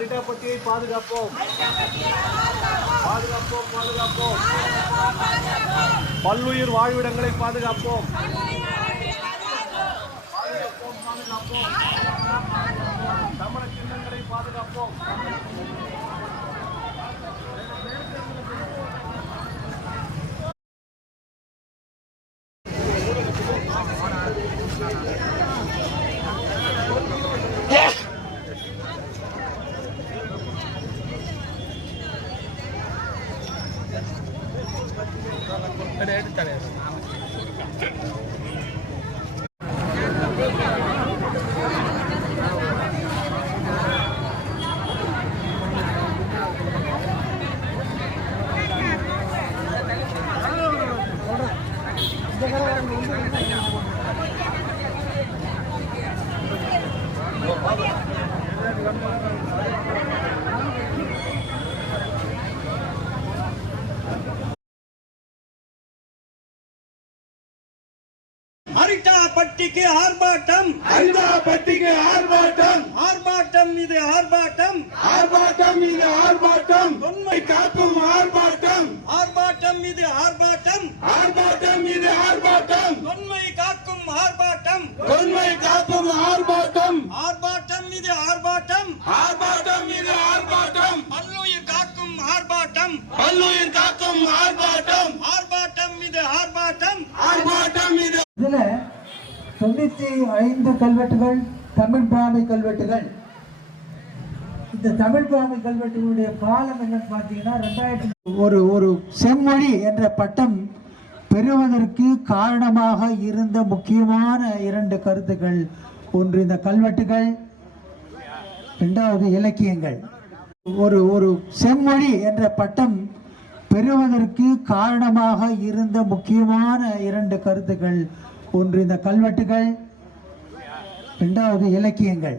அரிட்டாப்பட்டியை பாதுகாப்போம், பாதுகாப்போம், பாதுகாப்போம். பல்லுயிர் வாழ்விடங்களை பாதுகாப்போம், பாதுகாப்போம், பாதுகாப்போம். தமிழ சின்னங்களை பாதுகாப்போம். அரிட்டாப்பட்டிக்கு ஆர்ப்பாட்டம், அரிட்டாப்பட்டிக்கு ஆர்ப்பாட்டம், ஆர்ப்பாட்டம் இது ஆர்ப்பாட்டம், ஆர்ப்பாட்டம் இது ஆர்ப்பாட்டம். தொன்மை காக்கும் ஆர்ப்பாட்டம், ஆர்ப்பாட்டம் இது ஆர்ப்பாட்டம், ஆர்ப்பாட்டம் இது ஆர்ப்பாட்டம். தொன்மை காக்கும் ஆர்ப்பாட்டம், தொன்மை காக்கும் ஆர்ப்பாட்டம், ஆர்ப்பாட்டம் இது ஆர்ப்பாட்டம், ஆர்ப்பாட்டம் இது ஆர்ப்பாட்டம். பல்லுயிர் காக்கும் ஆர்ப்பாட்டம், பல்லுயிர் காக்கும் ஆர்ப்பாட்டம், ஆர்ப்பாட்டம் இது ஆர்ப்பாட்டம், ஆர்ப்பாட்டம் இது. இதுல 95 கல்வெட்டுகள் தமிழ் பிராமி கல்வெட்டுகள். இந்த தமிழ் பிராமி கல்வெட்டுகளுடைய காலம் என்னன்னு பார்த்தீங்கன்னா 2000. ஒரு செம்மொழி என்ற பட்டம் பெறுவதற்கு காரணமாக இருந்த முக்கியமான 2 கருத்துக்கள். ஒன்று இந்த கல்வெட்டுகள், இரண்டாவது இலக்கியங்கள். ஒரு செம்மொழி என்ற பட்டம் பெறுவதற்கு காரணமாக இருந்த முக்கியமான 2 கருத்துக்கள். ஒன்று இந்த கல்வெட்டுகள், இரண்டாவது இலக்கியங்கள்.